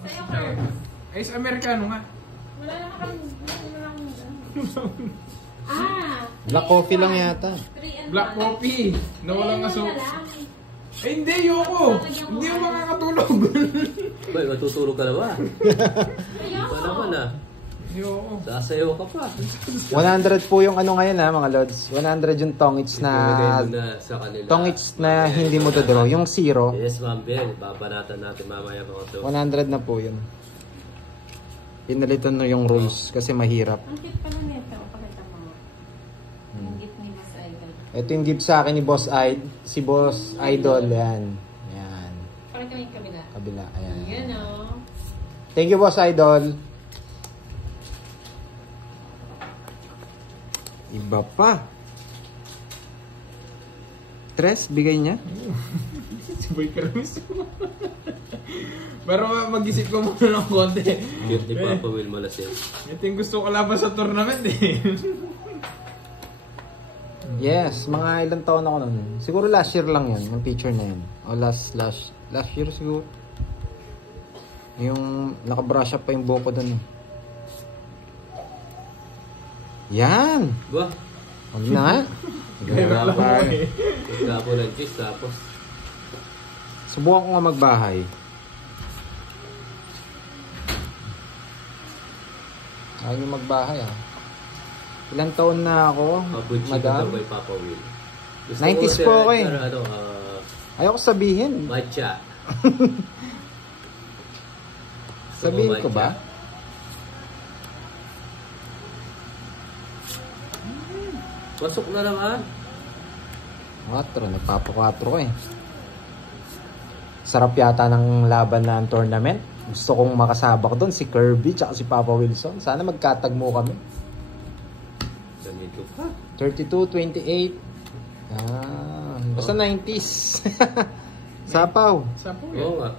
Sa'yo, Cards. Ay, sa Amerikano nga. Wala na kami. Black coffee lang yata. Black coffee. Na walang aso. Eh, hindi, yoko. Hindi ako makakatulog. Boy, matutulog ka na ba? Ayoko. Wala naman ah. Yoko. Sasayaw ka pa. 100 po yung ano ngayon ha mga lods. 100 yung tongits na Sa kanila. tongits na hindi mo dodraw. Yung 0. Yes, Ma'am Bel. Babanatan natin mamaya mga to. 100 na po yun. Pinalitan na yung rules kasi mahirap. Ang cute pala nito. Pakita mo. Ang gift ni Boss Idol. Ito yung gift sa akin ni Boss Idol. Si Boss Idol. Yan. Yan. Pakita mo yung kabila. Kabila. Ayan. Yan o. Thank you Boss Idol. Iba pa. Tres, bigay niya. Si Boy Carlos. Pero mag-isip ko muna ng konti. Cute ni Papa Will Malasin. Ito yung gusto ko laban sa tournament eh. Yes, mga ilang taon ako nun. Siguro last year lang yan, yung picture na yan. O last year siguro. Yung nakabrush up pa yung buhok ko dun. Yan! Ba? Huwag na nga. Meron lang ako eh. Gapo ng cheese tapos. Subukan ko nga magbahay. Ayaw nyo magbahay ah. Ilang taon na ako, Papuchi ka madam? daw kay Papa Will. 90s po ako eh. Ano, Ayaw ko sabihin. matcha. Sabihin ko ba? Pasok na lang ha. 4, nagpapa 4 ko eh. Sarap yata ng laban ng tournament. Gusto kong makasabak doon si Kirby tsaka si Papa Wilson. Sana magkatagmo kami. Ganito pa. 32, 28. Basta 90s. Sapaw. Sapo Oo yan. nga.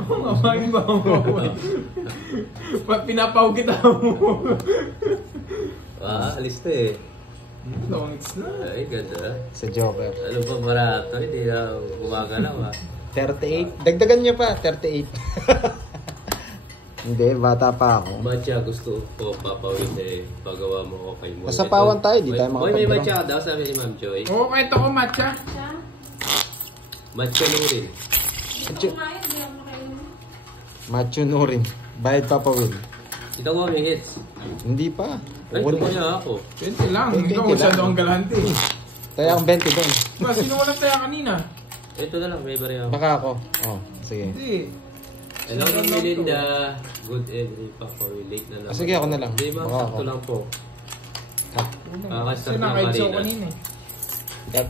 Oo nga, bakit ba ako? Pinapaw kita mo. Alis na eh. Tongits na. Ay, ganda. Sa Joker. Ano pa barato? Hindi na gumagalaw ha. 38. Dagdagan niyo pa, 38. Hindi, bata pa ako. Matcha gusto ko papawin eh. Pagawa mo okay mo. Nasapawan tayo, di tayo Boy, may makapagdrawing. matcha ka daw, sabi ni Ma'am Joy. Oo, kahit ako matcha. Siya? Matcha mo rin. Ito kumain. Hindi ako makainin. Macho no rin. Bayad Papa Will. Ito ko may hits. Hindi pa. Ay, tumaya ako. 20 lang. 20 Ikaw lang. masyado ang galante. Kaya ang 20 doon. Ba, sino walang kaya kanina? Ito na lang, may bariya ako. Baka ako. Oh, sige. Hindi. Hello, Melinda. Good evening, Papa Will. Late na lang. Sige, ako na lang. Hindi, ma'am. Baka Sakto ako. lang po. Kasi nakaitso kanina eh. Yep.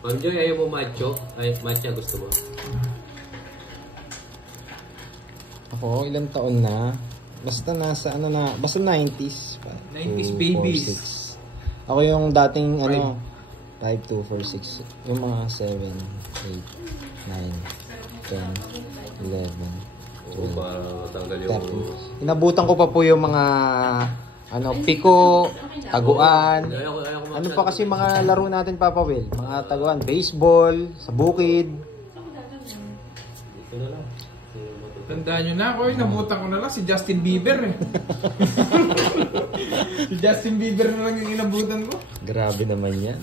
Ma'am Joy, ayaw mo macho? Ay, matcha gusto mo? Ako, ilang taon na. Basta nasa ano na, basta 90s. 90s babies. 4, 6. Ako yung dating ano, 5, 2, 4, 6. Yung mga 7, 8, 9, 10, 11, Oo, para matanggal yung... 13. Inabutan ko pa po yung mga ano, piko, taguan. Ayaw ko Ano pa kasi mga laro natin, Papa Will? Mga taguan, baseball, sa bukid. Dito na lang. Tandaan nyo na ako, nabutan ko na lang si Justin Bieber eh. Si Justin Bieber na lang yung inabutan ko. Grabe naman yan.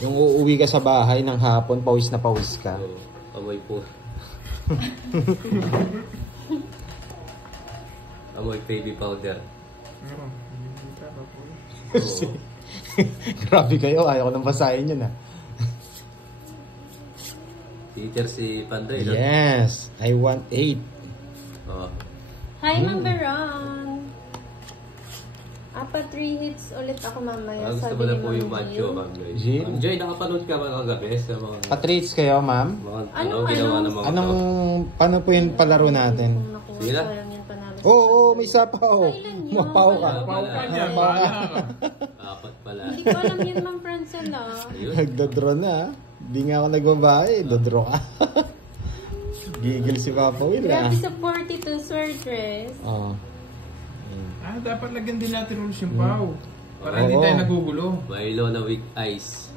Yung uuwi ka sa bahay ng hapon, pawis na pawis ka. So, amoy po. Amoy baby powder. Oo. Grabe kayo, ayaw ko nang basahin yun ah. Teacher si Pandoy, no? Yes, I want 8. Oo. Hi, Ma'am Veron. 3 hits ulit ako mamaya. Gusto Sabi mo na ni po Ma'am yung macho, Jill. Ma'am Joy. Jill? Ma'am Joy, nakapanood ka ba ng gabi sa mga... Patriots kayo, ma'am? mga Ano? ng mga Anong, paano po yung palaro natin? Naku, Sige na. sayang yan panalo. Oo, may sapaw. Kailan yun? Mapaw ka. Pau ka niya, Pau ka. bahala ka. Apat pala. Hindi ko alam yun, Ma'am Francel, ah. Ayun. Nagdodraw na. Hindi nga ako nagbabae. Dodraw ka. Gigil si Papa Will ah. Grabe sa 42 swordress. Oo. Dapat lagyan din natin rules yung Pau. Para hindi Oo. tayo nagugulo. Milo na weak ice.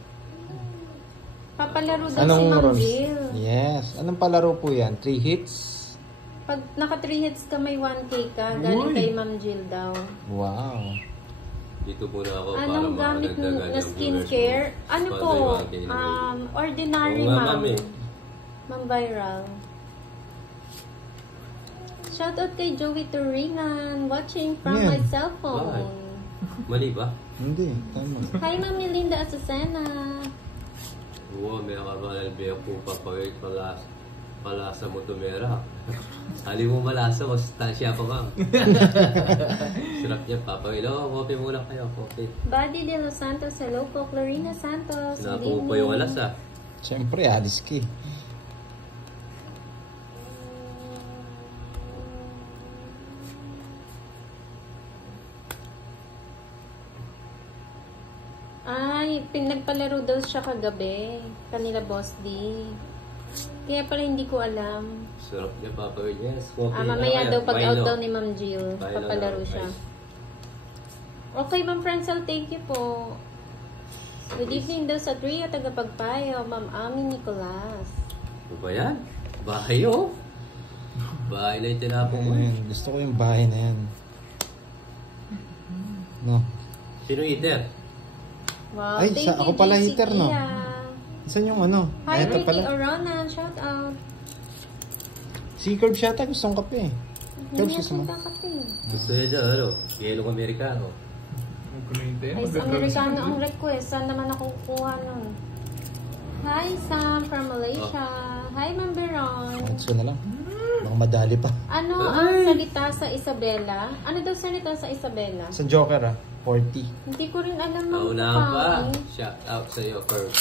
Papalaro daw si Anong Ma'am rules? Jill. Yes. Anong palaro po yan? 3 hits? Pag naka 3 hits ka, may 1K ka. Galing Uy. kay Ma'am Jill daw. Wow. Dito muna ako Anong para gamit makadagdagan na ng skincare? viewers Ano mo. po? Sponsor yung aking Ordinary Oo nga, ma'am. ma'am eh. Ma'am Viral. Shoutout kay Joey Turingan, watching from Yeah. my cell phone. Mali ba? Hindi. Tama. Hi, Ma'am Melinda Azucena. Oo, may nakabalalbiyak po papawit palasa mo tumera. Hali mo malasa, masustansya pa ma'am. Sarap niya, papawit. Oo, kopi muna kayo, kopi. Buddy de Los Santos, hello po. Clarina Santos, good Sinapo pa yung evening. alas ah. Siyempre, alis ka eh. Ay, pinagpalaro daw siya kagabi. Kanila Boss D. Kaya pala hindi ko alam. Sarap niya, papawit. Yes, kopi. Mamaya daw pag out Paino. daw ni Ma'am Jill, Paino papalaro na, siya. guys. Okay, Ma'am Francel, thank you po. Good evening daw sa trio tagapagpayo, Ma'am Ami Nicolas. Ano ba yan? Bahay oh. Bahay na yung tinapon ko. Ayan, gusto ko yung bahay na yan. No. Sino eater? Wow, Ay, thank ako you, pala JC heater, no? Kia. Saan yung ano? Hi, Ito Ricky pala. Orona, shout out. Si Curb yata gustong kape eh. Curb, Hindi gusto mo? niya kape. Gusto niya dyan, ano? Yelong Amerikano. Huwag ko na hintayin. Ay, Magdadrawing Amerikano si ang request. Saan naman ako kukuha nun? Hi, Sam from Malaysia. Hi, Ma'am Beron. Ito na lang. Mga madali pa. Ano ang salita sa Isabela? Ano daw salita sa Isabela? Sa Joker ah, 40. Hindi ko rin alam ng Paunahan pa. pangalan. Shout out sa iyo, Kurt.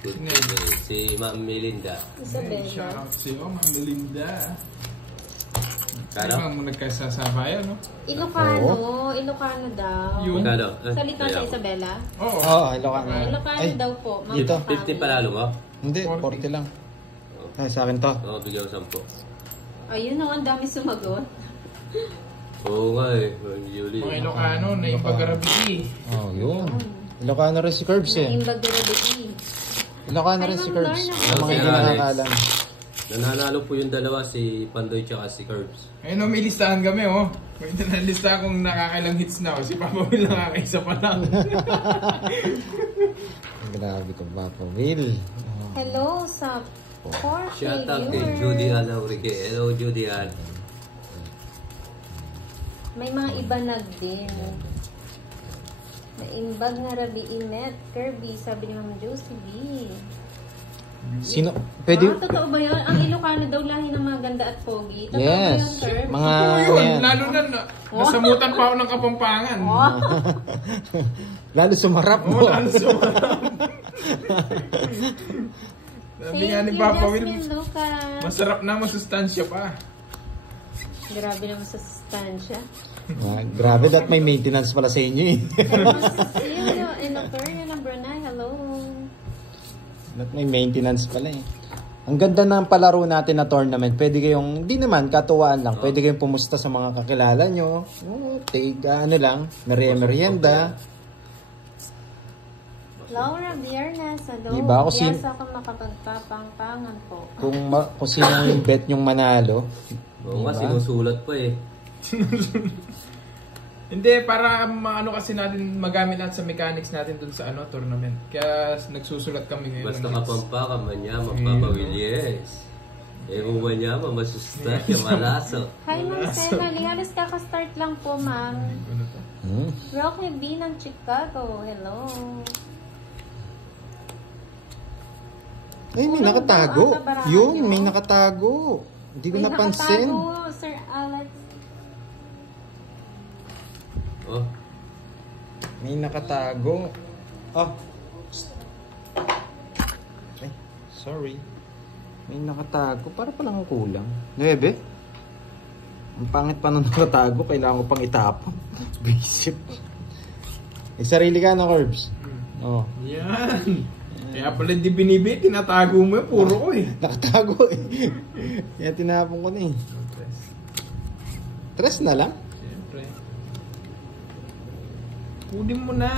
Good Sino? evening. Si Ma'am Melinda. Shout Isabela. out sa'yo, Ma'am Melinda. Kano? Ano mo nagkasasabayan, no? Ilocano. Ilocano daw. Yun. Kano? Salita sa Isabela? Oo. Oo, Ilocano. Ilocano Ay, daw po. Ma'am dito. Pamela. 50 panalo mo? hindi, 40 lang. Ay, sa akin to. Oo, bigyan ko 10. Ayun o, ang dami sumagot. Oo nga eh. Julie. Mga Ilocano na yung pag-arabi. Oh, yun. Ilocano rin si Curbs eh. Naimbag Garabi. Ilocano rin si Curbs. Ay, Yung mga Ma'am hindi Alex. nakakalam. Nananalo po yung dalawa, si Pandoy tsaka si Curbs. Ayun, may listahan kami, oh. May nalista kung nakakailang hits na, oh. Si Papa Will nakakaisa pa lang. Grabe ko, Papa Will. Hello sa Porsche Shout out kay viewers. Judy Ann Aurique. Hello, Judy Ann. May mga ibanag din. Naimbag na Rabi Imet, Kirby, sabi ni Ma'am Josie B. Sino? Pwede? Totoo ba yun? Ang Ilocano daw lahi ng mga ganda at pogi. Totoo ba Yes. yun, sir? Mga Oo, yun. yan. Lalo na, nasamutan pa ako ng Kapampangan. Lalo sumarap Oo, mo. lalo sumarap. Sabi Thank nga ni you, Papa Will, Jasmine Lucas. masarap na, masustansya pa. Grabe naman sa sustansya. Ah, grabe, that may maintenance pala sa inyo eh. Sino? Inotoria ng Brunei. Hello. That may maintenance pala eh. Ang ganda ng palaro natin na tournament. Pwede kayong, hindi naman, katuwaan lang. Pwede kayong pumusta sa mga kakilala nyo. Take, ano lang, merienda. Laura Biernes. Hello. Diba? Ako Yes, ako makapagpapangpangan po. Kung sino yung bet nyong manalo. Oo nga, Diba? sinusulat pa eh. Hindi, para maano kasi natin magamit natin sa mechanics natin dun sa ano tournament. Kaya nagsusulat kami ngayon. Basta ng hits. kapampa, manyaman, papawilies. Ewan ba nyaman, masustansya, malaso. Hi, Ma'am Senali. Halos kaka-start lang po, Ma'am. Ano to? Rocky B ng Chicago. Hello. Ay, may nakatago. Yun, may nakatago. Hindi ko May napansin. nakatago, Sir Alex. Oh, May nakatago. Oh. Ay, sorry. May nakatago. Para palang kulang. 9. Ang pangit pa nung nakatago. Kailangan ko pang itapon. Basic. May sarili ka na, Corbs. Oh. Yan. Kaya pala di binibit, tinatago mo yun. Puro ko eh. Nakatago eh. Kaya tinapon ko na eh. Tres na lang. Siyempre. Kunin mo na.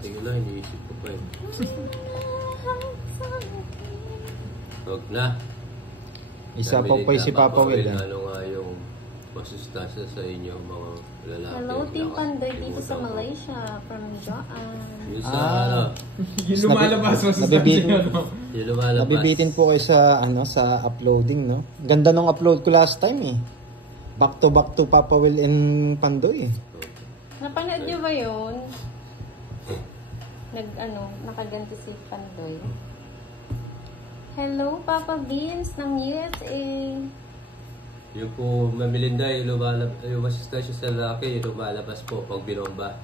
tingnan lang, iniisip ko pa eh. Huwag na. Isa pa po si Papa Will. Ano nga yung masustansya sa inyo, mga lalaki. Hello, Team Pandoy dito sa Malaysia from Joan. Yung sa, ano, Yung lumalabas mo sa Nabibitin. ano. yung lumalabas. Nabibitin po kayo sa sa uploading, no? Ganda nung upload ko last time eh. Back to Papa Will and Pandoy eh. Napanood niyo ba yun? Nakaganti si Pandoy. Hello, Papa Vince ng USA. Yung po, Mamilinda, yung masustansya sa lalaki, yung lumalabas po pag binomba.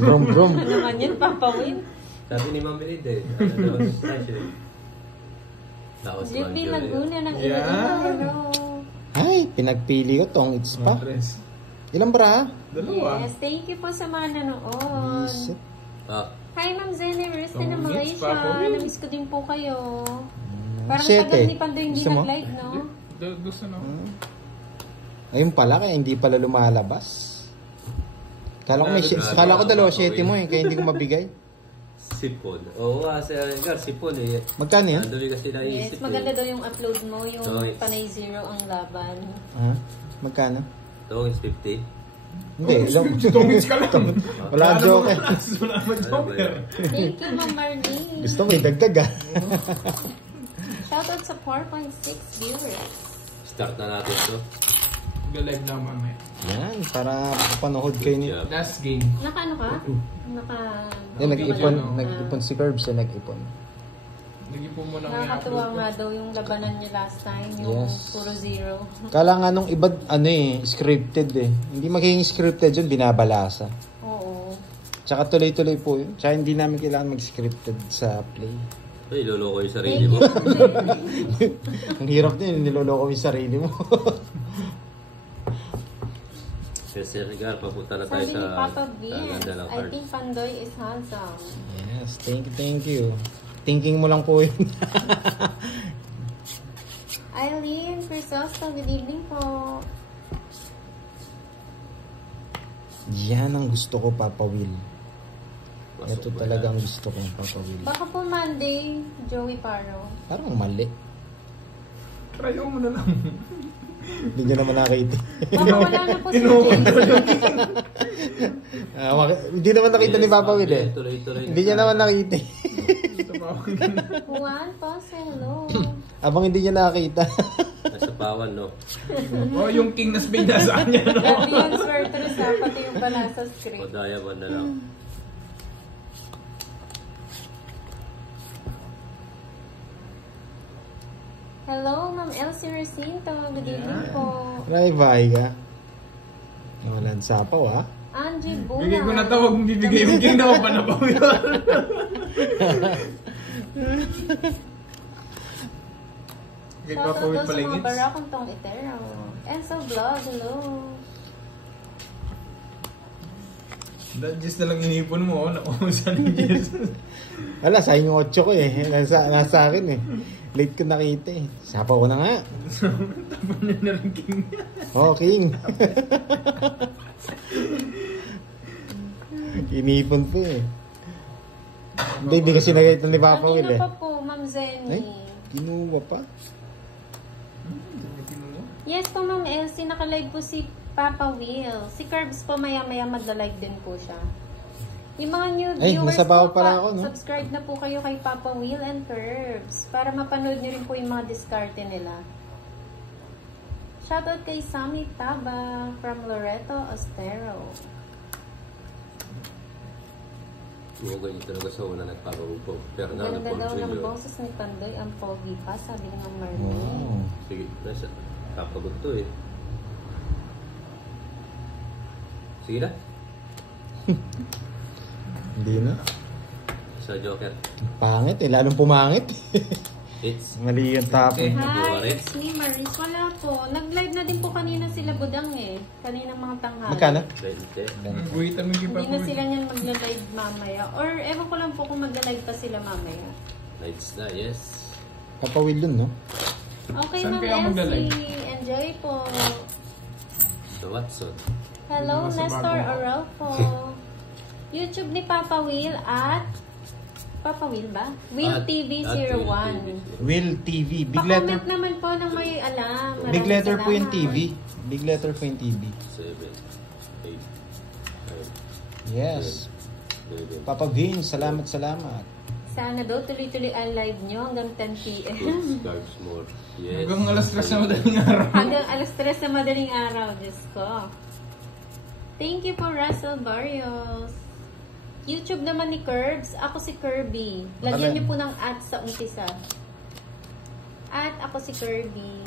Brom. Ano man yun, Papa Win? Sabi ni Mamilinda ano masustansya. Tapos JP Manjo, Laguna ng Yeah. Hello. Ay, pinagpili ko tong it's pa. Tres. Ilang bra? Dalawa. Yes, thank you po sa mga nanood. Isip. Hi, Ma'am Zenny Rista ng Oh, Malaysia. yes, Papa Win. Namiss ko din po kayo. Parang Shit, tagal eh. ni Pandoy hindi Gusto mo? nag-live, no? Gusto no? Ayun pala, kaya hindi pala lumalabas. Kala ko dalawa 7 mo eh, kaya hindi ko mabigay. Sipon. Oo nga, sipon eh. Magkano yan? Andun kasi Yes, naisip maganda eh. daw yung upload mo, yung Okay. panay zero ang laban. Ha? Magkano? Ito is 50. Hindi, ilang... Tungits ka lang. Wala joke eh. Wala ba joker? Thank you, Ma'am Marlene. Gusto mo idagdag ah. Shoutout sa 4.6 viewers. Start na natin to. Mag-live na mamaya. Yan, para panood kayo ni... Yeah. Last game. Naka ano ka? Naka... Nag-ipon si Curbs eh, nag-ipon. Nag-ipon mo na Nakakatuwa nga daw yung labanan niya last time, yung Yes. puro zero. Kala nga nung iba, scripted eh. Hindi magiging scripted yun, binabalasa. Oo. Tsaka tuloy-tuloy po yun. Tsaka hindi namin kailangan mag-scripted sa play. Ay, loloko yung sarili Thank mo. you. Ang hirap din, niloloko yung sarili mo. Kasi Regar, papunta na tayo Sabi sa ni Papa sa Vince, ganda ng I cards. think Pandoy is handsome. Yes, thank you. Thinking mo lang po yun. Eileen Crisosto, good evening po. Yan ang gusto ko, Papa Will. Ito Pasok ba talagang yan? gusto ko, Papa Will. Baka po Monday, Joey Paro. Parang mali. Try mo na lang. Hindi nyo naman nakita. Baka wala na po si Jay. Hindi naman nakita ni Papa Will eh. Tuloy-tuloy. Hindi niya naman nakita. Juan po, say hello. Abang hindi niya nakita. Nasa pawan, no? Oh, yung king na spade na saan niya, no? Grabe yung swerte sa pati yung bala sa O script. diamond na lang. Hello, Ma'am Elsie Recinto. Good evening po. Drive-by ka. Walang sapaw ha. Angie Buna. Bigay ko na tawag, bibigay yung king na pa na ba yun? Bigay pa Shoutout po daw yung sa mga palingits. barakong tong itero. Enzo Vlog, hello. Just na lang inipon mo, oh. Nauusan yung Jess. Wala, sayang yung 8 ko eh. Nasa akin eh. Late ko nakita eh. Sapaw ko na nga. Tapan niya na rin king. Oh, King. Inipon po eh. Hindi kasi nakita ni Papa Will Kanina eh. pa po, Ma'am Zenny. Ay, kinuha pa. Yes po, Ma'am Elsie. Naka-live po si Papa Will. Si Curbs po maya-maya magla-live din po siya. Yung mga new Ay, viewers nasa baba po, pala ako, no? subscribe na po kayo kay Papa Will and Curbs para mapanood nyo rin po yung mga diskarte nila. Shoutout kay Sammy Taba from Loreto, Ostero. Yung ganyan talaga sa una nagpapagupog. Fernando Ganda daw ng Porcillo. boses ni Pandoy, ang pogi pa, sabi ng Marlene. Oh. Sige, nasa kapagod to eh. Sige na. Hindi na. Sa Joker. Pangit eh, lalong pumangit. It's Mali yung topic. Hi, it's me, Maris. Wala po. Nag-live na din po kanina sila Budang eh. Kaninang mga tanghali. Magkano? 20. Buhitan mo yung Hindi na sila niyan magla-live mamaya. Or ewan ko lang po kung magla-live pa sila mamaya. Nights na, yes. Papa Will dun, no? Okay, Saan Ma'am kaya magla-live? Elsie. Enjoy po. Sa Watson. Hello, Sa Nestor bagong- Aralfo. YouTube ni Papa Will at Papa Will ba? Will At TV01. Will TV. Big letter. Pa-comment naman po ng may alam. Big Maraming letter po yung salamat. TV. Big letter po yung TV. 7, 8, Yes. 9, 10, Papa Vince, salamat. Sana daw tuloy-tuloy ang live nyo hanggang 10 p.m. Good carbs more. Yes. Hanggang alas 3 na madaling araw. Hanggang alas 3 na madaling araw. Diyos ko. Thank you po, Russell Barrios. YouTube naman ni Curbs. Ako si Kirby. Lagyan niyo po ng at sa umpisa. At ako si Kirby.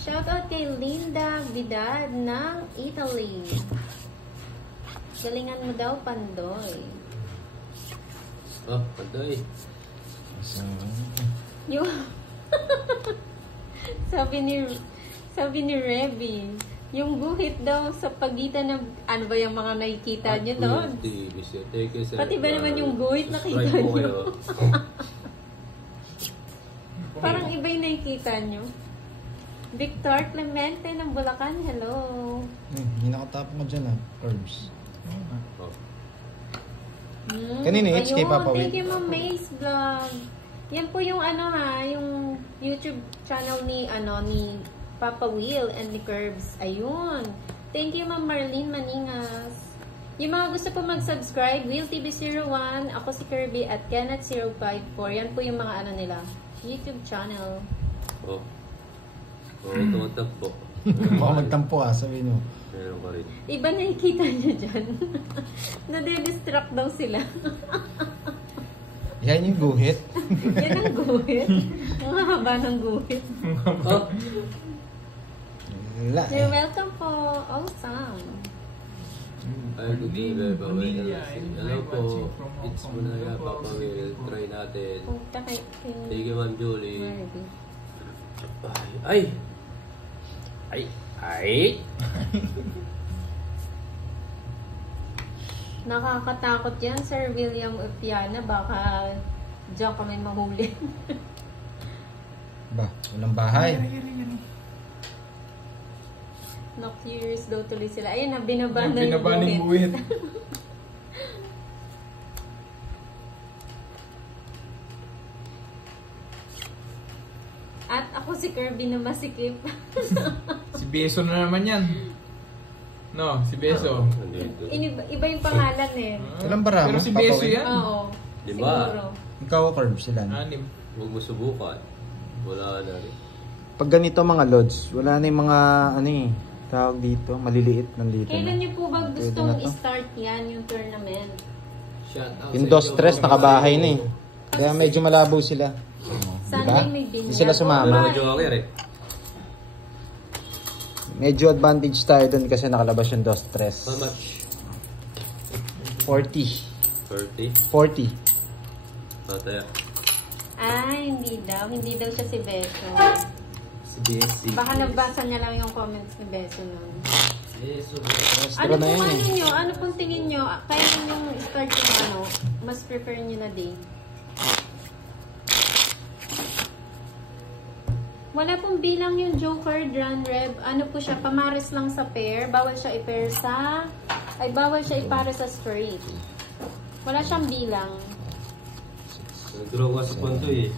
Shoutout kay Linda Vidal ng Italy. Galingan mo daw, Pandoy. Oh, Pandoy. So, Yung sabi ni Revy, yung guhit daw sa pagitan ng ano ba yung mga nakikita nyo doon? Pati ba naman yung guhit nakita nyo? Parang iba yung nakikita nyo. Victor Clemente ng Bulacan, hello. hindi nakatapon ko dyan Curbs. Oh. Kanina, it's kay Papa Will. Thank you, Ma'am Mace Vlog. Yan po yung yung YouTube channel ni Papa Will and ni Curbs. Ayun. Thank you, Ma'am Marlene Maningas. Yung mga gusto po mag-subscribe, Will TV01, ako si Kirby at Kenneth054. Yan po yung mga nila, YouTube channel. Oh. Oh, tumatakbo. Baka magtampo sabihin mo. Meron pa rin. Iba nakikita nyo dyan. Nade-distract daw sila. Yan yung guhit. Yan ang guhit. Ang haba ng guhit. Oh. Wala You're welcome po. Awesome. Ay, good evening, Papa Will. Manila, Hello po. watching from Hong It's Kong. Munaya, Papa Will. Try natin. Punta kay Thank you, Ma'am Julie. Marvy. Ay! Ay! Ay! Nakakatakot yan, Sir William Upiana. Baka diyan kami mahuli. Ba, walang bahay. Na-curious daw tuloy sila. Ayun na, binaba na yung Binabaning buhit. buhit. At ako si Kirby na masikip. Si Beso na naman yan. No, si Beso. Nandito. Iba yung pangalan eh. Walang barama, Pero si Papa Beso Will. yan. Oo. Diba? Siguro. Ikaw Curbs sila. Anim. Huwag mo subukan. Wala na rin. Pag ganito mga lods, wala na yung mga tawag dito, maliliit nandito Kailan na. niyo po ba Pwede gustong na to. i-start yan, yung tournament? Shout out Yung sa dos inyo. stress nakabahay na Kaya medyo malabo sila. Sunday may binyag. Hindi sila sumama. Mga joker eh. Medyo advantage tayo dun kasi nakalabas yung dos stress. How much? 40. 30? 40. Tataya. Hindi daw. Hindi daw siya si Beso. Si Bessie. Baka nabasa niya lang yung comments ni Beso nun. Yes, so Extra Ano na pong yan nyo? Ano pong tingin nyo? Kaya yung start yung mas prefer nyo na day? Wala pong bilang yung Joker Dran Rev. Ano po siya? Pamares lang sa pair. Bawal siya i-pair sa... bawal siya ipare sa straight. Wala siyang bilang. nag-draw ka sa punto eh.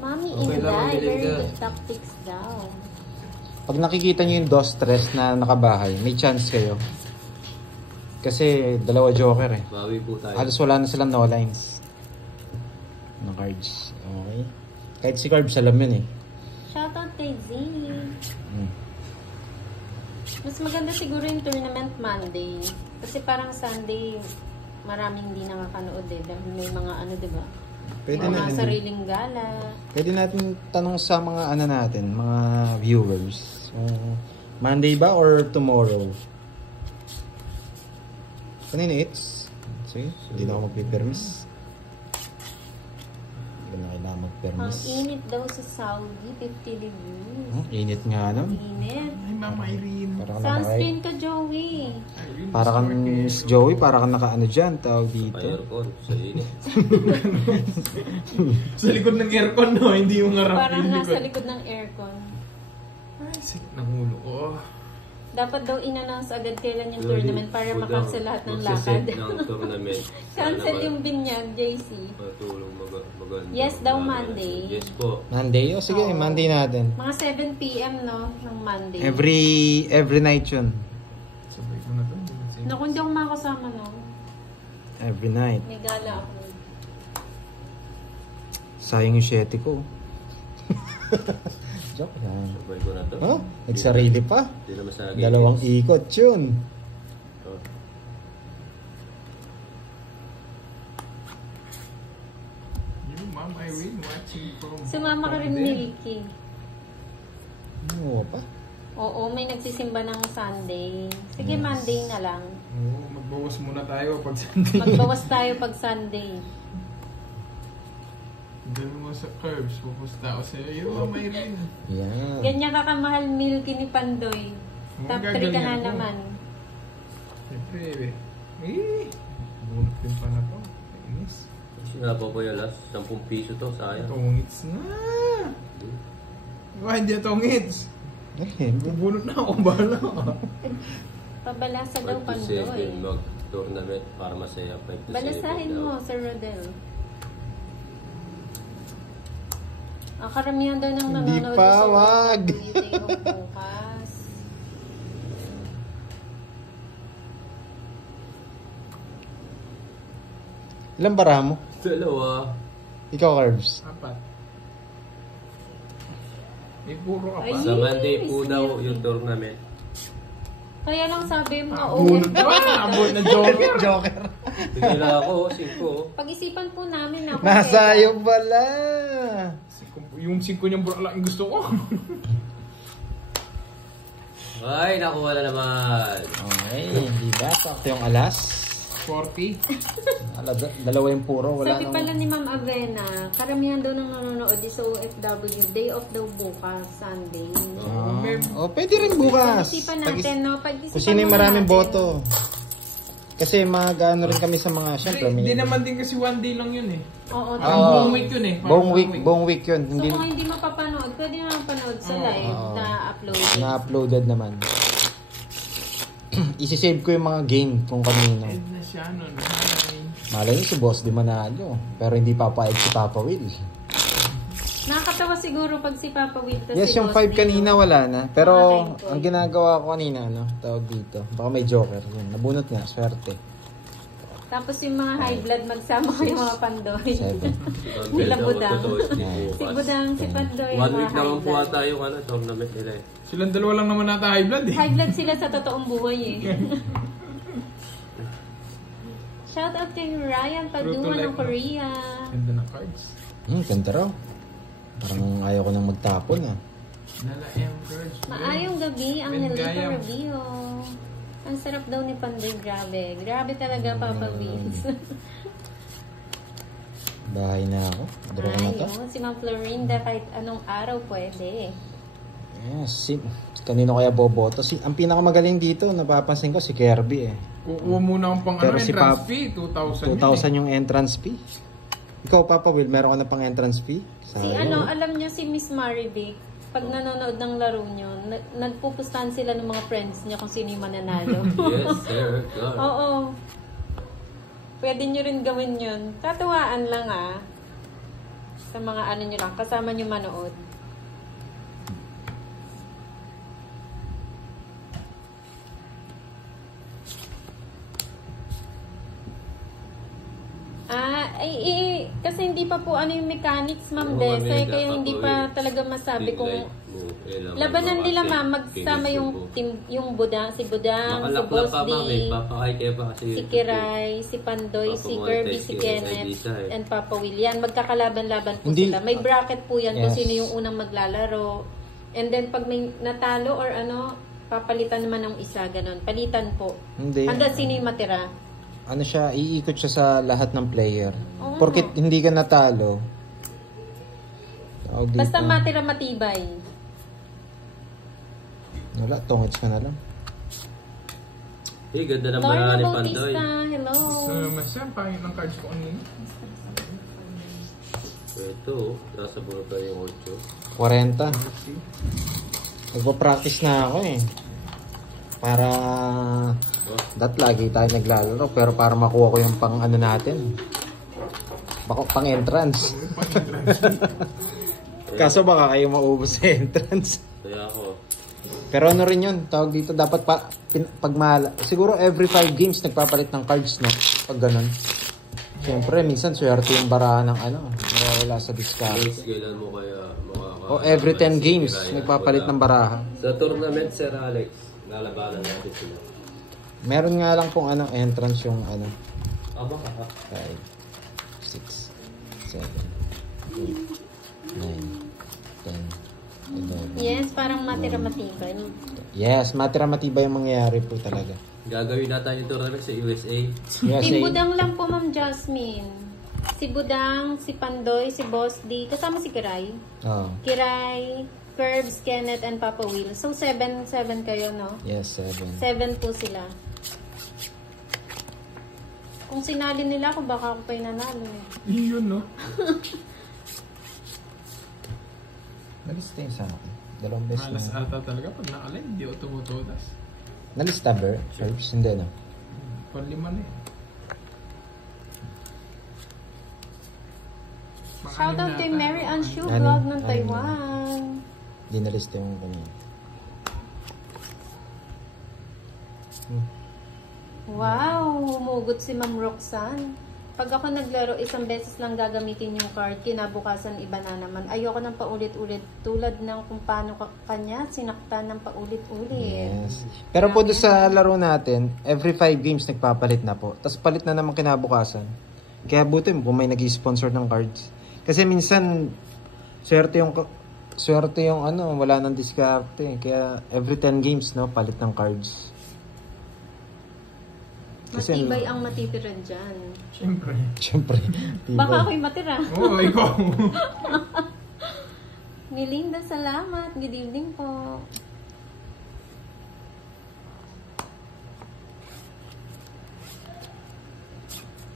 Mami, Okay lang, Inday. magaling Very ka. good tactics daw. Pag nakikita nyo yung dos stress na nakabahay, may chance kayo. Kasi dalawa joker Bawi po tayo. Halos wala na silang no lines. No cards. Okay. Kahit si Curbs alam yun Shoutout kay Z. Hmm. Mas maganda siguro yung tournament Monday. Kasi parang Sunday, maraming hindi nakakanood dahil may mga diba? Pwede Mga natin. sariling gala. Pwede natin tanong sa mga natin, mga viewers. Monday ba or tomorrow? Kanina it's? Sige, hindi na ako magpipermis. Hindi ko na kailangan Ang magpermis. init daw sa Saudi, 50 degrees. Init nga no? Init. Ay, Mama Irene. Para ka Sunscreen ka, Joey. Irene, Para kang Miss Miss Joey, para kang nakaano dyan, tawag dito. Aircon, sa init. Sa likod ng aircon, no? Hindi yung harap Parang yung nasa likod. likod ng aircon. Ay, sakit ng ulo ko. Dapat daw in-announce agad kailan yung tournament para makancel lahat ng lakad. ng tournament. Cancel yung binyag, JC. Matulong maganda. Yes daw, Monday. Yes po. Monday? O sige, Oo. Monday natin. Mga 7 p.m. no, ng Monday. Every night yun. Sabay ko na to. Naku, hindi ako makakasama, no? Every night. May gala ako. Sayang yung 7 ko. Joke lang. Sabay ko na to. Oh, nagsarili pa. Hindi naman sa Dalawang ikot yun. Oh. Yung Ma'am Irene watching from... Sumama ka rin, Milky. Oo pa. Oo, may nagsisimba ng Sunday. Sige, Monday na lang. Oo, magbawas muna tayo pag Sunday. Magbawas tayo pag Sunday. Ganun mo sa curves, pupusta ako sa'yo. Yung Ma'am Irene. Yan. Ganyan ka kamahal, Milky ni Pandoy. Top 3 ka na gaganyan ko. naman. Siyempre, bunot din pa na to. Inis. Sinapo ko yung last. 10 piso to, sayang. Tongits na. Diba, hindi tongits. Eh, Bubunot na ako, bahala ka. Pabalasa daw, 5 to Pandoy. 7 mag-tournament para masaya. 5 to 7 Balasahin daw. mo, Sir Rodel. Ang karamihan daw ng Hindi nanonood pa, sa wag. Day of bukas. ilang bara mo? Dalawa. Ikaw, Carbs. 4. May puro ka pa. Ay. Sa Monday po Yes, daw yes. yung tournament. Kaya lang sabi mo, Bunot pa. Abot na joker. Joker. Tingila ako, 5. Pag-isipan po namin na kung Nasa kailan. iyo pala. Yung 5 niyang burak lang yung gusto ko. Ay, nakuha na naman. Okay, hindi ba? Sakto yung alas. 40. Dalawa yung puro. Wala Sabi pala ni Ma'am Avena, karamihan daw ng nanonood is OFW, day off daw bukas, Sunday. Oh, pwede rin bukas. Pag-isipan natin, no? Pag-isipan Kung sino yung muna maraming natin. boto. Kasi mag-ano rin kami sa mga, syempre. Hindi naman din kasi 1 day lang yun eh. Oo, Parang Oo. buong week yun eh. Parang Buong week yun. So Hindi kung hindi mapapanood, pwede naman panood sa live Oo. na upload. na-uploaded naman. Isi-save ko yung mga game kung kanino. Ed na siya nun. Hi. Malay niyo si Boss Di Manalo. Pero hindi papayag si Papa Will. Nakakatawa siguro pag si Papa Will tas Yes, si yung Boss 5 Dio. kanina wala na. Pero Okay. ang ginagawa ko kanina, ano, tawag dito. Baka may joker. Yun, nabunot nga, swerte. Tapos yung mga high blood magsama ko yung mga Pandoy. 7. Nila Budang. Si Si Budang, si Pandoy, 1 yung week mga high naman po blood. ata yung tournament nila eh. Silang dalawa lang naman nata high blood eh. High blood sila sa totoong buhay eh. Shout out kay Ryan Padua True to ng life, no? Korea. Ganda ng cards. Ganda raw. Parang ayaw ko nang magtapon ah. Nala M cards. Maayong gabi, ang Angelita Bengayam. Revio. Ang sarap daw ni Pandoy, grabe. Grabe talaga, Papa Vince. Bahay na ako. Draw ko na to. Ayun, si Ma'am Florinda kahit anong araw pwede. Yes, kanino kaya boboto? Ang pinakamagaling dito, napapansin ko, si Kirby eh. Kukuha muna akong pang Pero ano, si entrance Pap- fee. 2,000 2,000 yung entrance fee. Ikaw, Papa Will, meron ka na pang entrance fee? Si ano, alam niyo si Miss Marivic, pag nanonood ng laro niyo, nagpupustahan sila ng mga friends niya kung sino yung mananalo. Yes, sir. God. Oo. Pwede nyo rin gawin yun. Tatuwaan lang ah. Sa mga ano nyo lang, kasama nyo manood. Kasi hindi pa po ano yung mechanics, Ma'am Oo, Dese, Ma'am, kaya hindi pa talaga masabi kung labanan nila, Ma'am, magsama yung team, yung Budang, si Budang, si Boss pa, ma'am, D, papakay kayo pa kasi. si Kiray, si Pandoy, si Kirby, si Kenneth, and Papa William. Magkakalaban-laban po Hindi- sila. May bracket po yan kung Yes. sino yung unang maglalaro. And then pag may natalo or ano, papalitan naman ng isa, ganun. Palitan po. Hindi. Hanggang sino yung matira. Ano siya, iikot siya sa lahat ng player. Oo. Porkit hindi ka natalo. Tawag dito. Basta matira matibay. Wala, tongits ka na lang. Eh, ganda naman Lorna ni Pandoy. Bautista, hello. So, masya, pangit ng cards ko kanina. Ito, nasa bulo tayo yung 8. 40. Nagpa-practice na ako eh. Para lagi tayo naglalaro pero para makuha ko yung pang ano natin. Baka pang entrance. Kaso baka kayo maubos sa entrance. Kaya ako. Pero ano rin yun, tawag dito, dapat siguro every 5 games nagpapalit ng cards, no? Pag ganun. Siyempre, minsan swerte yung barahan ng ano, nawawala sa discard. Kailan mo kaya O every 10 games, nagpapalit ng barahan. Sa tournament, Sir Alex, lalabanan natin sila. Meron nga lang pong ano, entrance yung ano, Aba ka. 5, 6, 7, 8, 9, 10, 11. Yes, parang matira-matibay. Yes, matira-matibay yung mangyayari po talaga. Gagawin natin yung tournament sa USA. Yes, Si Budang lang po, Ma'am Jasmine. Si Budang, si Pandoy, si Boss D, kasama si Kiray. Oh, Kiray, Curbs, Kenneth, and Papa Will. So, 7 kayo, no? yes, 7. 7 po sila. Kung sinali nila ako, baka ako pa'y nanalo eh. Yun, no? Nalista yung sa akin. Dalawang beses Malas na. ata talaga pag nakalay, hindi ako tumutodas. Nalista ba? Herbs? Hindi na. Panlima na eh. Shoutout kay Mary Ann Shu, Anim. vlog ng Anim. Taiwan. Hindi nalista yung kanina. Wow, humugot si Ma'am Roxanne. Pag ako naglaro, isang beses lang gagamitin yung card, kinabukasan iba na naman. Ayoko ng paulit-ulit, tulad ng kung paano kanya sinaktan ng paulit-ulit. Yes. Pero po doon sa laro natin, every 5 games nagpapalit na po. Tapos palit na naman kinabukasan. Kaya buti mo kung may nag-sponsor ng cards. Kasi minsan, swerte yung ano, wala nang diskarte. Kaya every 10 games, no, palit ng cards. Kasi, Matibay ang matitira dyan. Siyempre. Siyempre. Baka ako'y matira. Oo, ikaw. Nilinda, salamat. Good evening po.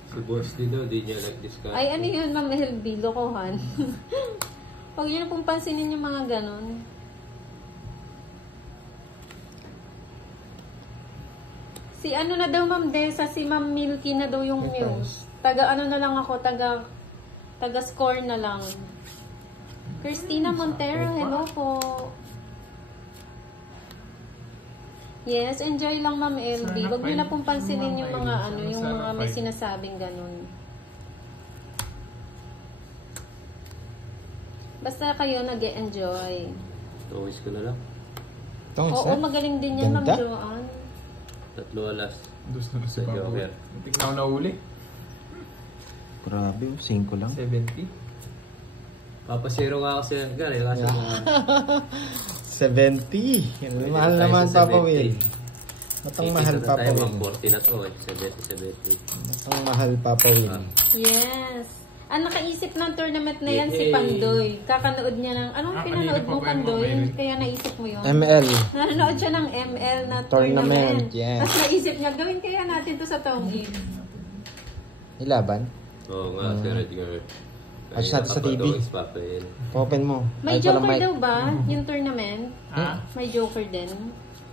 Si Boss dito, di niya nag-discard. Ay, ano yun, Ma'am LB? Lokohan. Huwag yun na pong pansinin yung mga ganon. Si ano na daw, Ma'am Desa, si Ma'am Milky na daw yung news. Taga ano na lang ako, taga score na lang. Christina Montero, hello po. Yes, enjoy lang, Ma'am LB. Huwag niyo na pong pansinin yung mga ano, yung mga may sinasabing ganun. Basta kayo nag-e-enjoy. Tawis ko na lang. Oo, magaling din yan, Ma'am Ganda. Joanne. 3 alas. Dus na si Sa Papa. Joker. Tignan ko na uli. Grabe, 5 lang. 70. Papasiro nga ako sa Edgar eh. Kasi 70. Mahal naman, Papa Will. Matang mahal, Papa Will. 40 na to eh. 70. Matang mahal, Papa Will. Yes. Ang nakaisip ng tournament na yan, si Pandoy. Kakanood niya ng, anong pinanood kanina mo, pa ba yung Pandoy? mobile? Kaya naisip mo yun? ML. Nanonood siya ng ML na Tournament, tournament. yes. Tapos naisip niya, gawin kaya natin to sa Tongin. Ilaban. Oo nga, Sir Edgar. Ayos natin sa TV. Papayin. Open mo. May Ay, Joker parang daw ba? Yung tournament? Ah? May Joker din?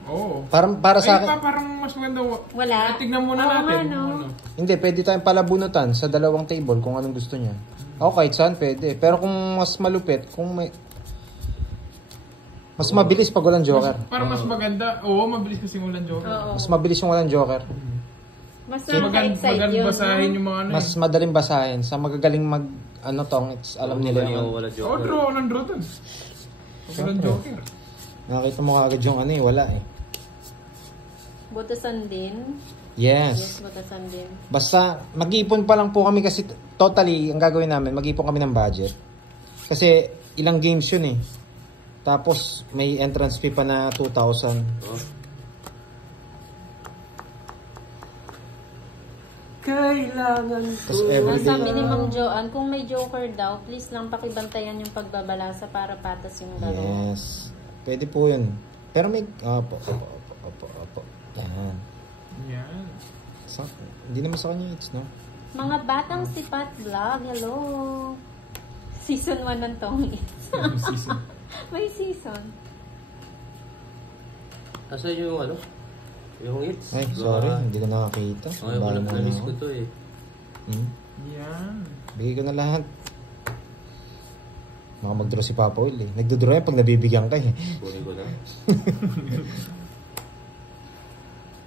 Oo. Para sa Ay, akin. parang mas maganda. Wala. Tignan muna Oo natin. nga, no? Ano. Hindi, pwede tayong palabunutan sa dalawang table kung anong gusto niya. Ako kahit saan pwede. Pero kung mas malupit, kung may... Mas mabilis pag walang joker. Parang mas maganda. Oo, mabilis kasi ulan Joker. Oo. Mas mabilis yung walang joker. Mas Maganda nakaka-excite yun. basahin no? yung mga ano. Mas madaling basahin. Sa magagaling mag... Ano tong, it's, alam nila yung... Wala Oo, Joker. draw. Walang draw dun. Walang Joker. Nakakita mo kagad yung ano eh, wala eh. Butasan din. Yes. Yes, butasan din. Basta, mag-iipon pa lang po kami kasi totally, ang gagawin namin, mag-iipon kami ng budget. Kasi ilang games yun eh. Tapos may entrance fee pa na 2,000. Oh. Kailangan Tapos Ang everyday, sabi ni Ma'am Joanne, kung may Joker daw, please lang pakibantayan yung pagbabalasa para patas yung laro. yes. Pwede po yun. Pero may, opo. Yan. Yan. Hindi naman sa kanya it's no. Mga batang sipat vlog, hello! Season 1 ng Tongit. Yung season. May season. Asa yung ano? Yung hits. Ay, sorry. Hindi ko nakakita. Ay, wala na miss ko to eh. Yan. Bigay ko na lahat. Baka mag-draw si Papa Will eh. Nagdodraw yan pag nabibigyan ka eh. Kunin ko na.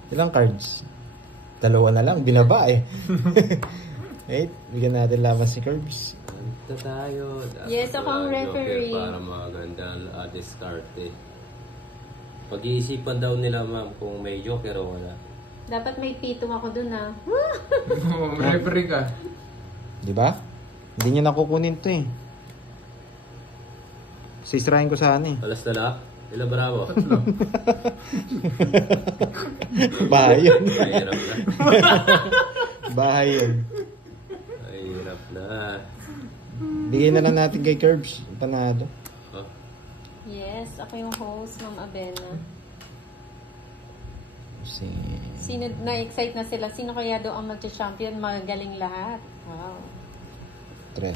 Ilang cards? 2 na lang. Binaba eh. Wait, bigyan natin laban si Curbs. Anta tayo. Dapat Yes, ako ang wala joker referee. Para maganda ang diskarte. Pag-iisipan daw nila ma'am kung may joker o wala. Dapat may pitong ako dun ah. Oh, referee ka. Di ba? Hindi niya nakukunin to eh. Sisirahin ko sana eh. Alas na lang? Ila bravo. Bahay yun. Mahirap na. Bahay yun. Mahirap na. Bigyan na lang natin kay Curbs. Panalo. Oh. Yes, ako yung host, Ma'am Abena. Si... Sino na-excite na sila? Sino kaya daw ang magcha-champion? Magaling lahat. Wow. 3.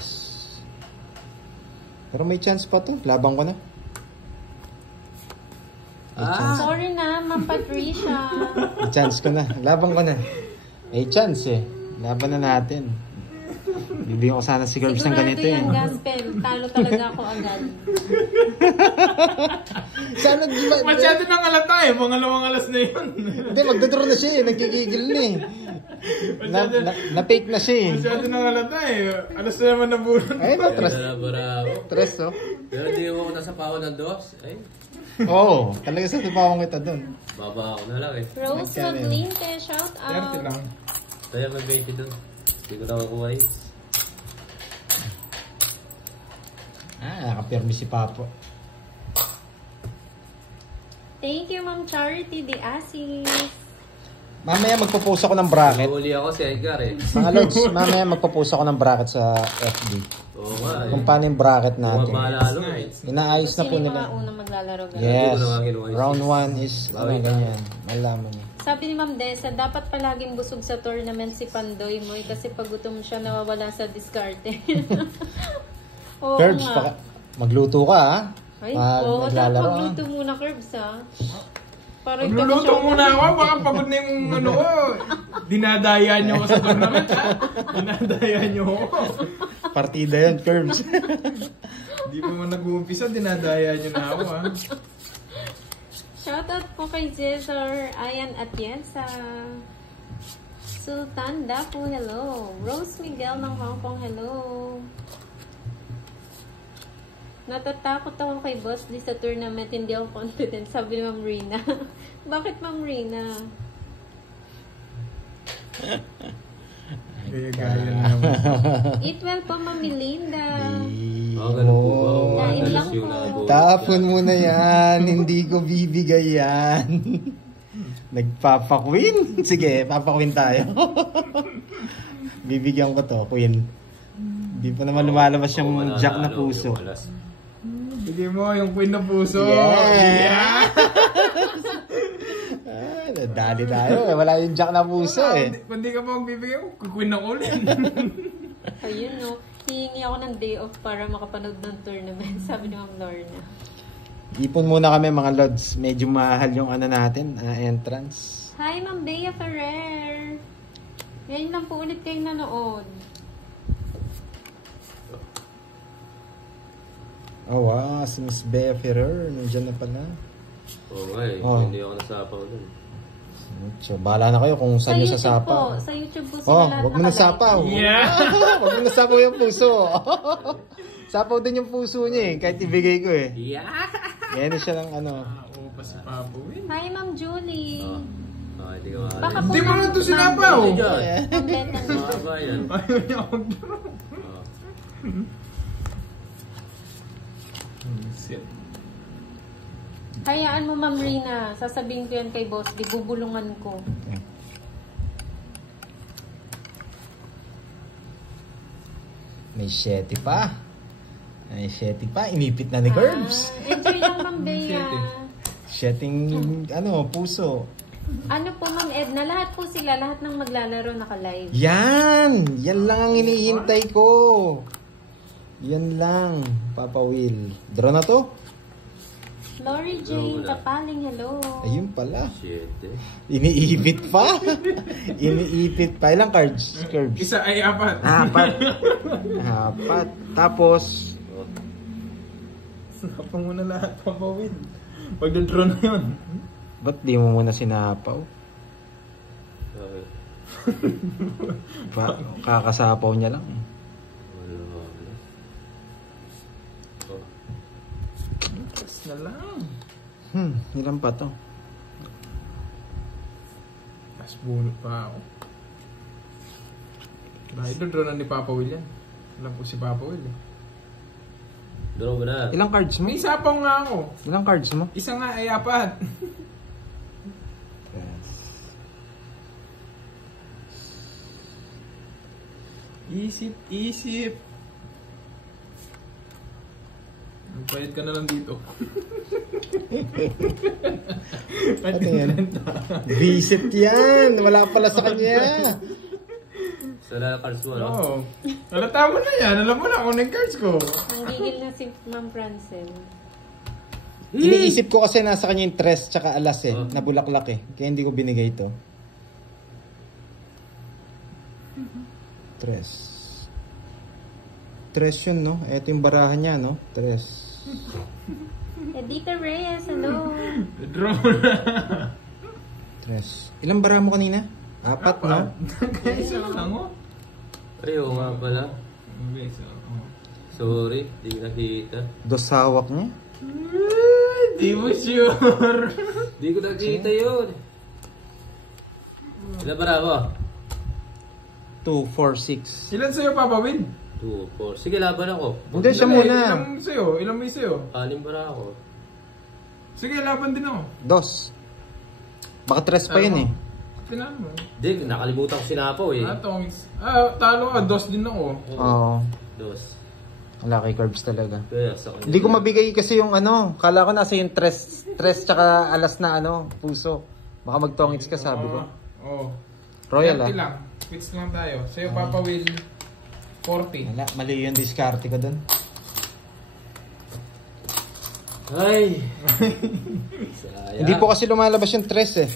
Pero may chance pa to. Labang ko na. May chance. Sorry na, Ma'am Patricia. May chance ko na. Labang ko na. May chance eh. Laban na natin. Bibigyan ko sana si Curbs ng ganito eh. Sigurado yan, Gaspel. Talo talaga ako agad. Sana di ba? Masyado nang alata eh. Pangalawang alas na yun. Hindi, magdodraw na siya eh. Nagkikigil na eh. Na-fake na siya eh. Masyado nang alata eh. Alas na naman nabunan. Ay, ba? Ila na bravo. 3 oh. Pero di ako nasa pao ng 2. Ay, Oo. Talaga sa tupawang kita dun. baba ako na lang eh. Rose Maglinte, shout 30 out. lang. Kaya may 20 doon. Hindi ko na makuha eh. Nakapirmi si Papo. Thank you, Ma'am Charity De Asis. Mamaya magpo-post ako ng bracket. Mahuli ako si Edgar eh. Mga Lods, mamaya magpo-post ako ng bracket sa FB. Oo nga eh. Kung paano yung bracket natin. Mamalalo eh. Inaayos na Sino po yung nila. mga unang maglalaro ganun? Yes. Hindi ko na ginawa yung Round 1 six. is ano Bawi na. ganyan. Malaman niya. Sabi ni Ma'am Desa, dapat palaging busog sa tournament si Pandoy Moy kasi pag gutom siya nawawala sa diskarte. Oo Curbs, nga. magluto ka ha. Ay, Pag oo, dapat naglalaro, magluto muna, Curbs, ha? Para ikaw Magluluto siya- muna ako. Baka pagod na yung ano ko. Dinadaya niyo ako sa tournament ha. Dinadaya niyo ako. Partida yan, Curbs. Hindi pa man nag-uumpisa. Dinadaya niyo na ako ha. Shoutout po kay Cesar Ayan Atienza. Sultan Dapu, hello. Rose Miguel ng Hong Kong, hello. Natatakot ako kay Boss Lee sa tournament, hindi ako confident, sabi ni Ma'am Rina. Bakit Ma'am Rina? Gaya na naman. Eat well po, Ma'am Melinda. Ganun po ba? Oo. Kain Alas lang yung po. nabuo. Tapon mo na yan. Hindi ko bibigay yan. Nagpapa-queen. Sige, papa-queen tayo. Bibigyan ko to, queen. Hindi pa naman lumalabas yung jack na puso. Yung alas. Bigay mo yung queen na puso. Yeah! Nadali tayo. Wala yung jack na puso eh. Kung di ka pa magbibigay mo, queen na ulit. Ayun no, hihingi ako ng day off para makapanood ng tournament, sabi ni Ma'am Lorna. Ipon muna kami mga lods. Medyo mahal yung ano natin, entrance. Hi Ma'am Bea Ferrer! Ngayon lang po ulit kayo nanood. Oh wow, si Miss Bea Ferrer. Nandiyan na pala. Oo nga eh. Oh. Hindi ako nasapaw dun. So, bahala na kayo kung saan nyo sasapaw. Sa YouTube po sila Oh, lahat wag mo na nakalive. sapaw. Yeah! Wag mo na sapaw yung puso. Sapaw din yung puso niya eh, kahit ibigay ko eh. Yeah! Yan siya ng ano. Oo pa si Papo eh. Hi Ma'am Julie! Hindi ko Baka maalam. po Hindi mo na ito Ma'am sinapaw. Ano dyan? Ma'am Bethany. Mahaba yan. Ayaw niya ako dito. Oh. Shit. Hayaan mo Ma'am Rina, sasabihin ko yan kay Boss, di bubulungan ko. Okay. May 7 pa. May 7 pa. Inipit na ni Curbs. Enjoy lang Ma'am Bea. Setting, ano, puso. Ano po Ma'am Edna, lahat po sila, lahat ng maglalaro naka-live. Yan! Yan lang ang hinihintay ko. Yan lang, Papa Will. Draw na to? Lori Jane Kapaling, hello. Ayun pala. 7. Iniipit pa. Iniipit pa. Ilang cards? Curbs? Isa ay 4. 4. Tapos, Oh. Sinapa mo na lahat, Papa Will. Pag-draw na yun. ba't di mo muna sinapaw? Okay. Kakasapaw niya lang. Wala. Oh. Tapos na lang. Ilan pa to? Tapos bunot pa ako. Draw na ni Papa Will yan. Alam ko si Papa Will eh. Draw mo na. Ilang cards mo? May isapaw nga ako. Ilang cards mo? Isa nga ay 4. Yes. Isip. Magbayad ka na lang dito. Ano yan? Visit yan! Wala pala sa kanya. Sana cards mo, no? Oo. Halata mo na yan. Alam mo na kung ano yung cards ko. Nanggigil na si Ma'am Francel. Iniisip ko kasi nasa kanya yung tres tsaka alas eh. Oh. Na bulaklak eh. Kaya hindi ko binigay ito. Tres. Tres yun, no? Ito yung barahan niya, no? Tres. Edita Reyes, hello. Draw na. Tres. Ilang bara mo kanina? 4, no? Kaya isa lang oh. Ay, oo nga pala. Okay, so, oh. Sorry, di nakita. Dos hawak niya. Di mo sure. Di ko nakita yun. Ilan ba ako? 2, 4, 6. Ilan sa'yo, Papa Will? 2, 4. Sige, laban ako. Hindi, siya muna. Ilang sa'yo? Ilang may sa'yo? 6 ba ako? Sige, laban din ako. Dos. Baka tres pa yun eh. Tinan mo. Di, nakalimutan ko sinapaw eh. Tongits. Talo ka. 2 din ako. Oo. 2. Wala kay Curbs talaga. Kaya sa kanya. Hindi ko mabigay kasi yung ano. Kala ko nasa yung tres tsaka alas na ano, puso. Baka magtongits ka, sabi ko. Oo. Royal 30 ah. lang. Quits lang tayo. Sa'yo, Papa Will, 40. Wala, mali yung diskarte ko dun. Ay! Sayang. Hindi po kasi lumalabas yung tres eh.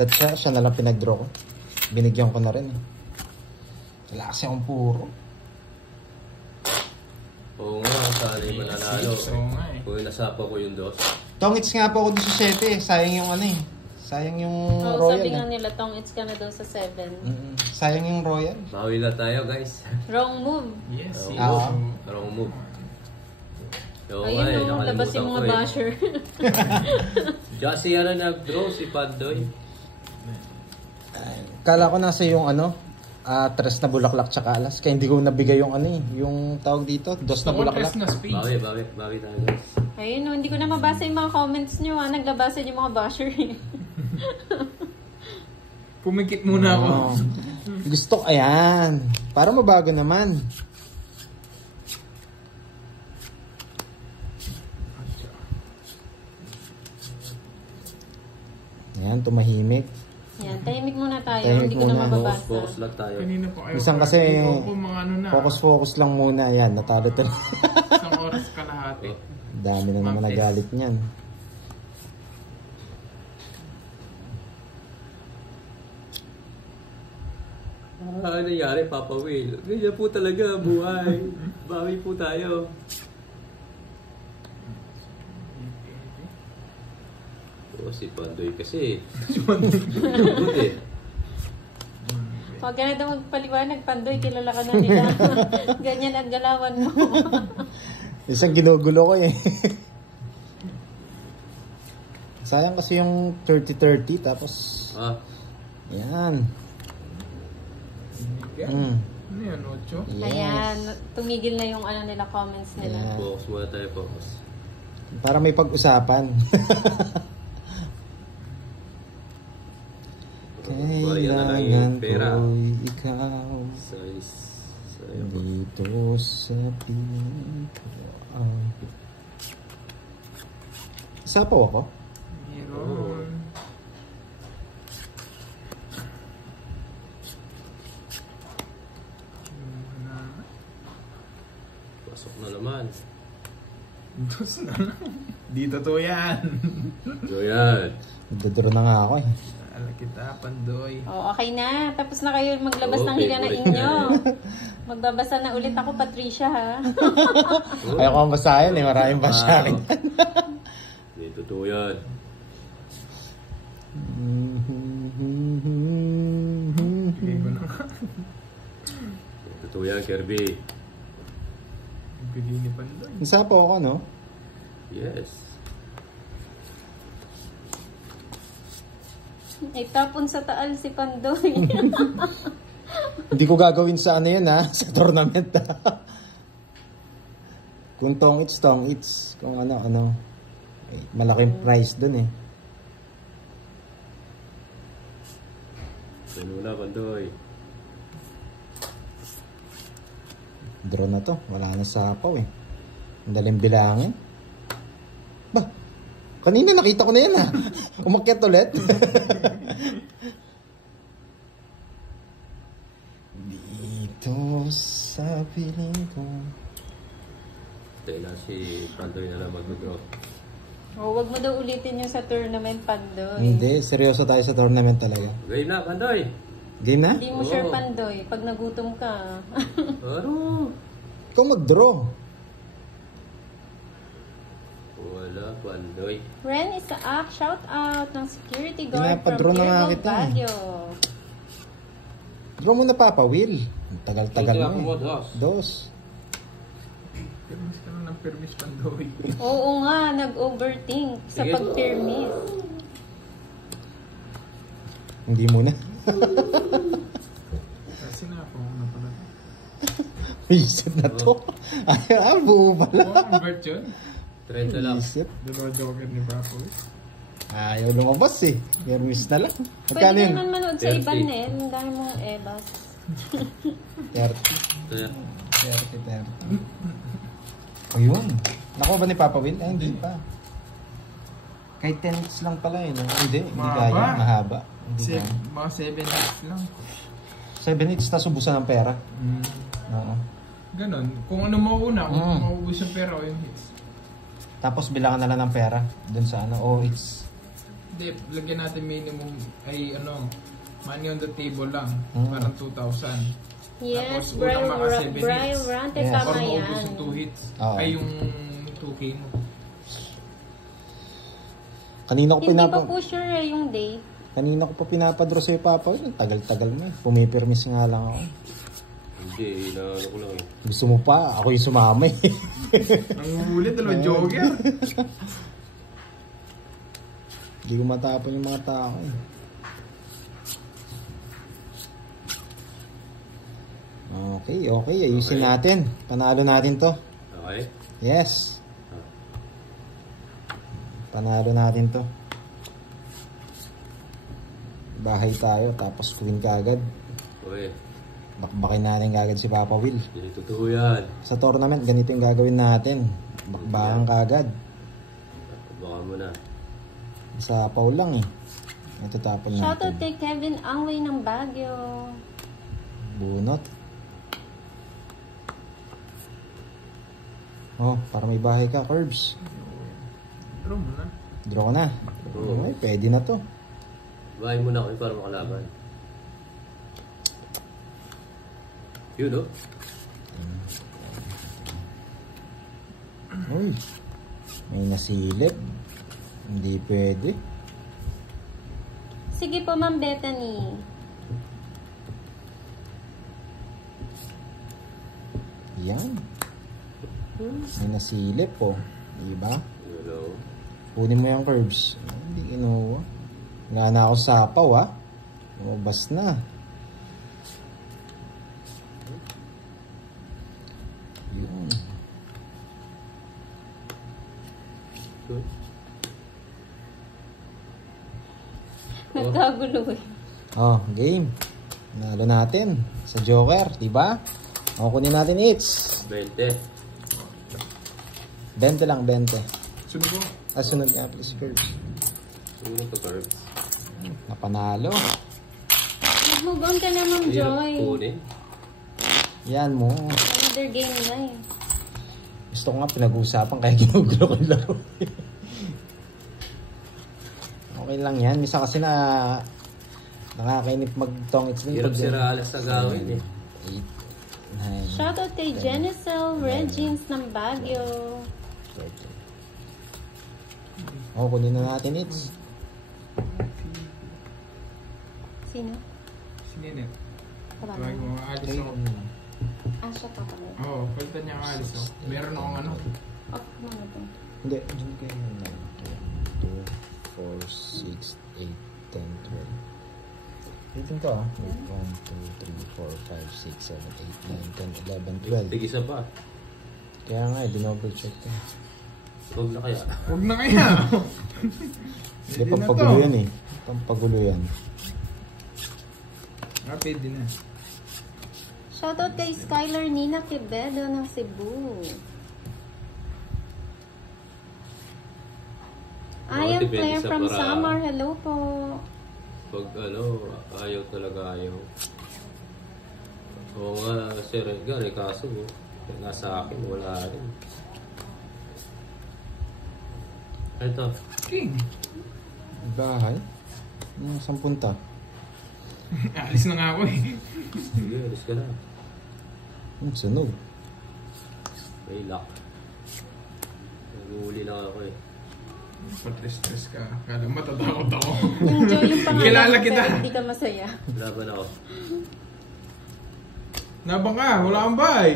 That's siya na lang pinag-draw ko. Binigyan ko na rin eh. Wala kasi akong puro. Oo nga, sana yung mananalo. Oo nga eh. Kung nasapa ko yung 2. Tongits nga po ako doon sa 7 eh. Sayang yung ano eh. Sayang yung Oh, Royal sabi eh. nga nila, Tong, it's ka na daw sa 7. Sayang yung Royal. Bawi na tayo, guys. Wrong move. Yes. Oo. yes. Wrong move. Oo Ayun nga, no, labas yung mga nakalimutan ko basher. Diyan si ano nag-draw, si Paddoy. Kala ko nasa yung ano, tres na bulaklak tsaka alas. Kaya hindi ko nabigay yung ano eh. Yung tawag dito, dos na bulaklak. na speed. Bawi tayo, guys. Ayun no, hindi ko na mabasa yung mga comments nyo ha. Naglabasa yung mga basher eh. Pumikit muna ako. Oo. Gusto ko, ayan. Para mabago naman. Ayan, tumahimik. Yan, tahimik muna tayo. Tahimik Hindi ko na muna. mababasa. Focus lang tayo. Kanina po kayo. Isang kasi, Opo, mga ano na. focus lang muna. Ayan, natalo to. Isang oras kalahati. Dami na naman Ma'am nagalit niyan. Ano nangyari, Papa Will? Ganyan po talaga, buhay. Bawi po tayo. Oo, si Pandoy kasi. Good eh. Huwag ka na daw magpaliwanag, Pandoy, kilala ka na nila. Ganyan ang galawan mo. Isang ginugulo ko eh. Sayang kasi yung 30-30 tapos yan. Ano yan, Ocho? Ayan, tumigil na yung ano nila, comments nila. Ayan. Focus muna tayo, focus. Para may pag-usapan. Kailangan ko'y ikaw dito sa pintuan. Sapaw ako? Meron. Pasok na naman. Dos na. Di totoo yan. So yan. Nagdodoro na nga ako eh. Ala kita, Pandoy. Oh, okay na. Tapos na kayo maglabas ng Okay, higa na balik inyo. Magbabasa na ulit ako, Patricia, ha? Ayaw ko ang basahin eh. Maraming basahin. Hindi totoo yan. Bigay ko na nga. Hindi totoo yan, Kirby. Bigay ni Pandoy. Nasapaw ako, no? Yes. Itapon sa taal si Pandoy. Hindi ko gagawin sa ano yun ha. Sa tournament ha. Kung tong it's. Kung ano. Eh, malaking prize dun eh. Ano na, Pandoy? Draw na to. Wala na sapaw eh. Ang daling bilangin. Ba? Kanina nakita ko na yan ha. Umakyat ulit. Dito sa piling ko. Tayo na si Pandoy na lang mag-draw. Oh, wag mo daw ulitin yung sa tournament, Pandoy. Hindi, seryoso tayo sa tournament talaga. Game na, Pandoy! Game na? Hindi mo sure, Pandoy. Pag nagutom ka. Ano? Ikaw mag-draw. Wala, Pandoy. Ren is shout out ng security guard Pinapadraw from na nga Virgo kita. Baguio. Draw mo na, Papa Will. Ang tagal-tagal Ito mo ako, eh. Dos. Permis ka na ng permis, Pandoy. Oo nga, nag-overthink sa Sige. pag-permis. Hindi mo na. Kasi na ako na pala. Isip na to. Ay, buo pala. Oo, convert yun. 30 lang. Isip. Dalawa joker ni Papoy. Ayaw lumabas eh. Permis na lang. Pwede Magkano ka yun? naman manood sa 30. iba net. Ang dami mong ebas. 30. Ito yan. 30. Ayun. Nakuha ba ni Papa Will? Ay, hindi pa. Kahit 10 hits lang pala eh. No? Hindi Mahaba. kaya. Mahaba. Hindi kaya. Mga 7 hits lang. 7 hits tas ubusan ng pera. Oo. Ganon. Kung ano mauuna, kung Mm. maubos yung pera o yung hits. Tapos bilangan na lang ng pera. Dun sa ano. Oh, it's... Hindi, lagyan natin minimum ay money on the table lang. Mm. Parang 2,000. Yes, Tapos unang maka 7 Brian hits. Rante, Yes. tama Or maubos yan. yung 2 hits. Oo. Ay yung 2K mo. Kanina ko Hindi pa po sure eh, yung date. Kanina ko pa pinapadraw sa'yo, Papa Will. Ang tagal-tagal mo eh. Pumipirmis nga lang ako. Hindi, inaano ko lang eh. Gusto mo pa? Ako yung sumama eh. Ang ulit, dalawang joker. Hindi ko matapon yung mga tao eh. Okay. Ayusin Okay. natin. Panalo natin to. Okay? Yes. Panalo natin to. Bahay tayo, tapos queen kagad. Okay. Bakbakin natin kagad si Papa Will. Hindi totoo yan. Sa tournament, ganito yung gagawin natin. Bakbakan kagad. Baka mo na. Sa Paul lang eh. Ito tapon Shoutout natin. kay Kevin Angway ng Baguio. Bunot. Oh, para may bahay ka, Curbs. Draw mo na. Draw ka na. Oo. Ay, pwede na to. Bahay mo na ako para makalaban. Yun, no? Uy, may nasilip. Hindi pwede. Sige po, Ma'am Bethany. Yan. May nasilip po. Diba? Hello. Kunin mo yung Curbs. Hindi kinuha. Wala na ako sapaw ha. Lumabas na. Yun. Good. Nagkagulo eh. Oh, game. Nalo natin sa Joker, diba? O, kunin natin hits. 20. 20 lang, 20. Sunod ko. Sunod nga, please, Curbs. Ano to, Curbs? Napanalo. Mag-move on ka na, Ma'am Hirap Joy. kunin. Yan mo. Another game na eh. Gusto ko nga pinag-uusapan kaya ginugulo ko yung laro. Okay lang yan. Misa kasi na nakakainip mag-tongits din. Hirap si Alex sa gawin eh. 8, 9, Shoutout kay Genicel Regines ng Baguio. 13. Oh, kunin na natin it's. Sino? Sininit. Wala Tuwag na. mo, alis ako. Siya pa pala. Oo, palitan niya ang alis ako. Meron akong ano. Oh, ano to? Hindi, dyan kayo na. 2, 4, 6, 8, 10, 12. Dito ko ah. 1, 2, 3, 4, 5, 6, 7, 8, 9, 10, 11, 12. Tig-isa pa. Kaya nga, dinoble check ko. Huwag na kaya. Huwag na kaya. Hindi, pampagulo yan eh. Pampagulo yan. Pwede na. Shoutout kay Skylar Nina Quevedo ng Cebu. I am depende Claire sa from para- Samar. Hello po. Pag ayaw talaga ayaw. Oo nga, Sir Edgar, kaso nasa akin, wala rin. Ito, King. Bahay? Saan punta? Alis na nga ako eh. sige, alis ka na. Sunog. May lock. Nag-uuli lang ako eh. Patres-tres ka. Kala matatakot ako. Enjoy yung pangalan Kilala mo, kita. pero hindi ka masaya. Laban ako. Nabang ka, wala kang bahay.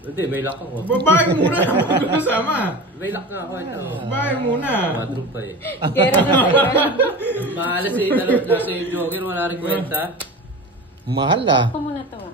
Hindi, may lock ako. Babae muna. Huwag ka kasama. May lock nga ako ito. Babae muna. Madrop pa eh. Kera na sa'yo. Maalas eh, nasa yung joker, wala rin kwenta. Mahal ah. Ako muna to ah.